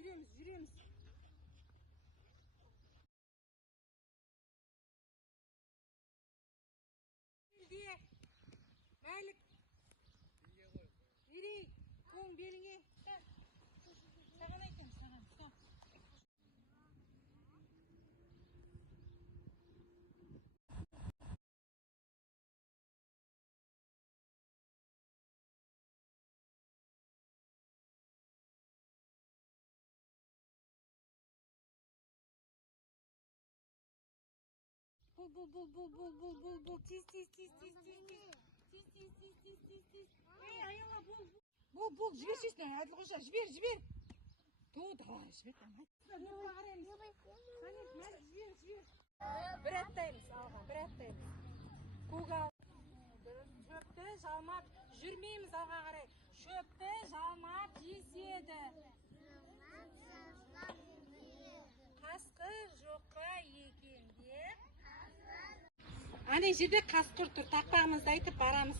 Жүреміз. Мәлік. Ерей, қоң беліңе. Саған айтам, саған. Бұл. Тез. Аяла, бұл. Жіберсесің, Әділқожа, жібер. Давай, жібер. Жібер. Бір аттаймыз, алға, бір аттаймыз. Көк ал. Шөпті жалмап, жүрмейміз алға қарай. Шөпті жалмап жеседі. Қасқыр жоққа екен деп. Ана жерде қасқыр тұр, тақпағымызды айтып барамыз.